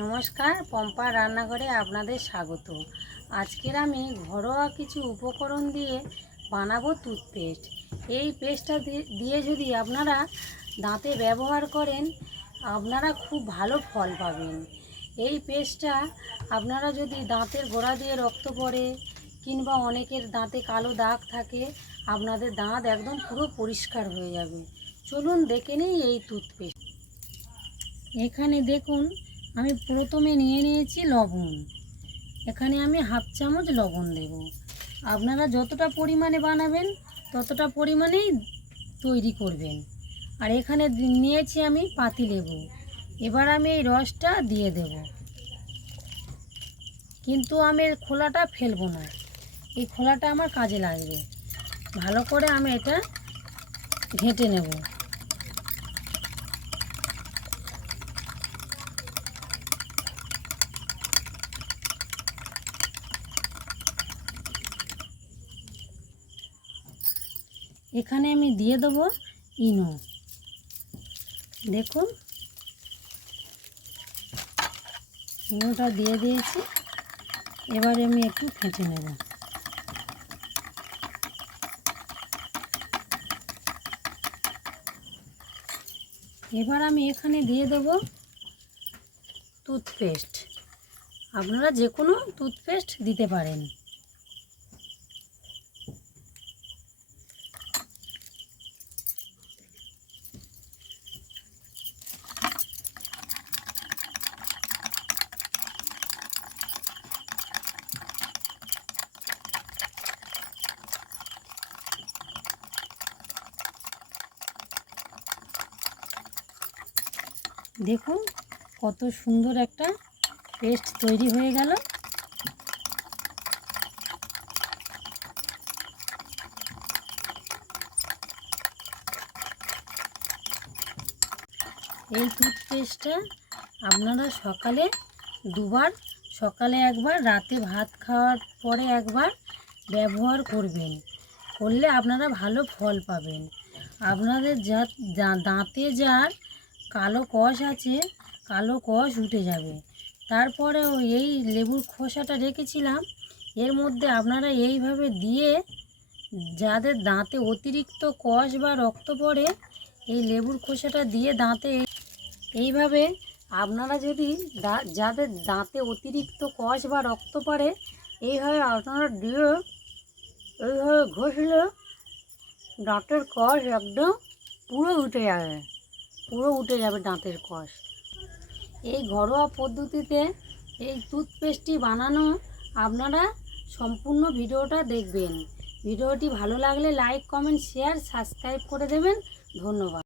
নমস্কার, পম্পা রান্নাঘরে আপনাদের স্বাগত। আজকের আমি ঘরোয়া কিছু উপকরণ দিয়ে বানাবো টুথপেস্ট। এই পেস্টটা দিয়ে যদি আপনারা দাঁতে ব্যবহার করেন, আপনারা খুব ভালো ফল পাবেন। এই পেস্টটা আপনারা যদি দাঁতের গোড়া দিয়ে রক্ত পড়ে কিংবা অনেকের দাঁতে কালো দাগ থাকে, আপনাদের দাঁত একদম পুরো পরিষ্কার হয়ে যাবে। চলুন দেখে নিই এই টুথপেস্ট। এখানে দেখুন, আমি প্রথমে নিয়েছি লবণ। এখানে আমি হাফ চামচ লবণ দেব। আপনারা যতটা পরিমাণে বানাবেন ততটা পরিমাণেই তৈরি করবেন। আর এখানে নিয়েছি আমি পাতিলেবু। এবার আমি এই রসটা দিয়ে দেব, কিন্তু আমি এর খোলাটা ফেলবো না। এই খোলাটা আমার কাজে লাগবে। ভালো করে আমি এটা ঘেঁটে নেব। এখানে আমি দিয়ে দেবো ইনো। দেখুন, ইনোটা দিয়ে দিয়েছি। এবারে আমি একটু ফেটে নেব। এবার আমি এখানে দিয়ে দেবো টুথপেস্ট। আপনারা যে কোনো টুথপেস্ট দিতে পারেন। দেখুন কত সুন্দর একটা পেস্ট তৈরি হয়ে গেল। এই টুথপেস্টটা আপনারা সকালে দুবার, সকালে একবার, রাতে ভাত খাওয়ার পরে একবার ব্যবহার করবেন। করলে আপনারা ভালো ফল পাবেন। আপনাদের দাঁতে যার কালো কষ আছে, কালো কষ উঠে যাবে। তারপরেও এই লেবুর খোসাটা রেখেছিলাম, এর মধ্যে আপনারা এইভাবে দিয়ে, যাদের দাঁতে অতিরিক্ত কষ বা রক্ত পড়ে, এই লেবুর খোসাটা দিয়ে দাঁতে এইভাবে আপনারা যদি যাদের দাঁতে অতিরিক্ত কষ বা রক্ত পড়ে, এইভাবে আপনারা দিয়ে এইভাবে ঘষলে দাঁতের কষ একদম পুরো উঠে যাবে, পুরো উঠে যাবে দাঁতের কষ। এই ঘরোয়া পদ্ধতিতে এই টুথপেস্টটি বানানো আপনারা সম্পূর্ণ ভিডিওটা দেখবেন। ভিডিওটি ভালো লাগলে লাইক, কমেন্ট, শেয়ার, সাবস্ক্রাইব করে দেবেন। ধন্যবাদ।